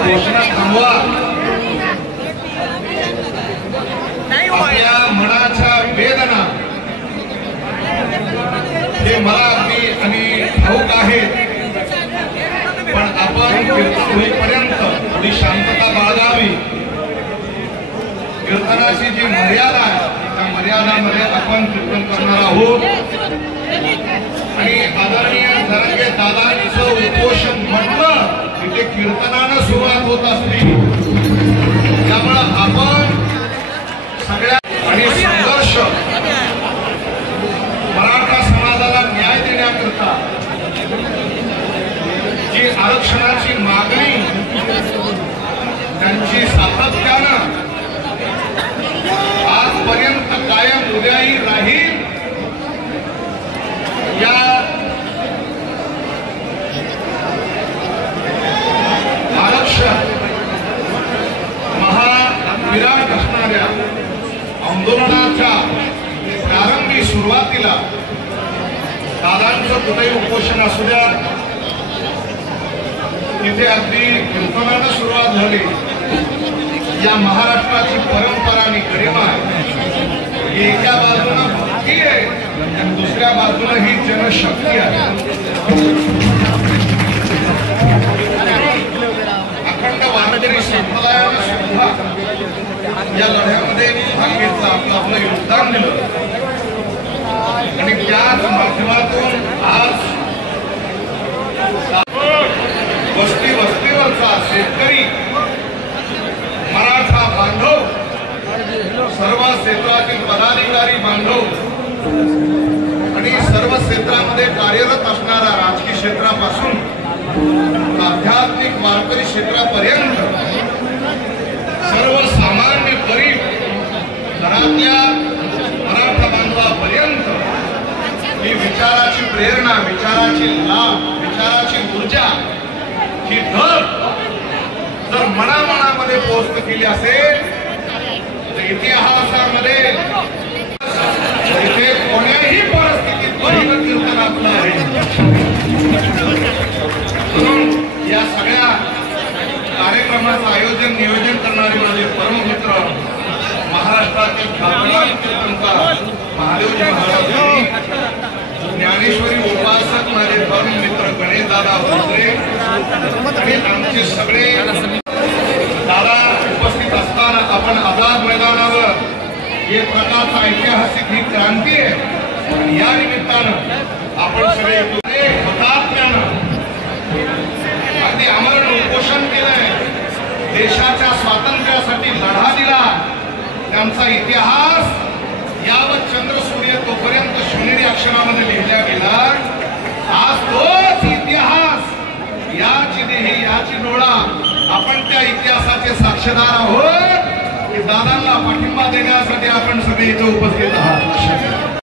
घोषणा थांबवा. आपल्या मनाच्या वेदना हे मला अगदी आणि ठाऊक आहेत, पण आपण कीर्तन होईपर्यंत थोडी शांतता बाळगावी. कीर्तनाची जी मर्यादा आहे त्या मर्यादामध्ये आपण कीर्तन करणार आहोत. आणि आदरणीय धनंजय दादांचं उपोषण म्हटलं की ते कीर्तनानं सुरुवात होत असते. त्यामुळं आपण सगळ्या आणि संघर्ष मराठा समाजाला न्याय देण्याकरता जी आरक्षणाची मागणी त्यांची सातत्यानं आजपर्यंत कायम उद्याही राहील. या आरक्षण महाविराट असणाऱ्या आंदोलनाच्या प्रारंभी सुरुवातीला दादांचं कुठेही उपोषण असू द्या, तिथे अगदी कीर्तनानं सुरुवात झाली. या महाराष्ट्राची परंपरा आणि गरिमा ही एका बाजूनं भक्ती आहे आणि दुसऱ्या बाजूनं ही जनशक्ती आहे. अखंड वारकरी संप्रदायानं सुद्धा या लढ्यामध्ये भाग घेतला, आपलं योगदान दिलं. आणि त्याच माध्यमातून आज वस्ती वस्तीवरचा शेतकरी, मराठा बांधव, सर्व क्षेत्रातील पदाधिकारी बांधव आणि सर्व क्षेत्रामध्ये कार्यरत असणारा राजकीय क्षेत्रापासून आध्यात्मिक वारकरी क्षेत्रापर्यंत सर्वसामान्य गरीब घरात मनामनामध्ये पोस्ट केली असेल तर इतिहासामध्ये इथे कोण्याही परिस्थितीत पहिलं कीर्तन आपलं आहे. म्हणून या सगळ्या कार्यक्रमाचं आयोजन नियोजन करणारे माझे परममित्र महाराष्ट्रातील ख्यातनाम कीर्तनकार महादेवजी महाराज, ज्ञानेश्वरी उपासक माझे परममित्र गणेशदादा भोसले आणि आमचे सगळे दादा उपस्थित असताना आपण आझाद मैदानावर एक प्रकारचा ऐतिहासिक ही क्रांती आहे आणि या निमित्तानं आपण सगळे हुतात्म्यानं अगदी आमरण उपोषण केलंय, देशाच्या स्वातंत्र्यासाठी लढा दिला, त्यांचा इतिहास यावत चंद्र सूर्य तोपर्यंत शिवनेरी अक्षरामध्ये लिहिला गेला. आज तोच इतिहास, याची देही याची डोळा, आपण त्या इतिहासाचे साक्षीदार आहोत की दादांना पाठिंबा देण्यासाठी आपण सगळे इथे उपस्थित आहात.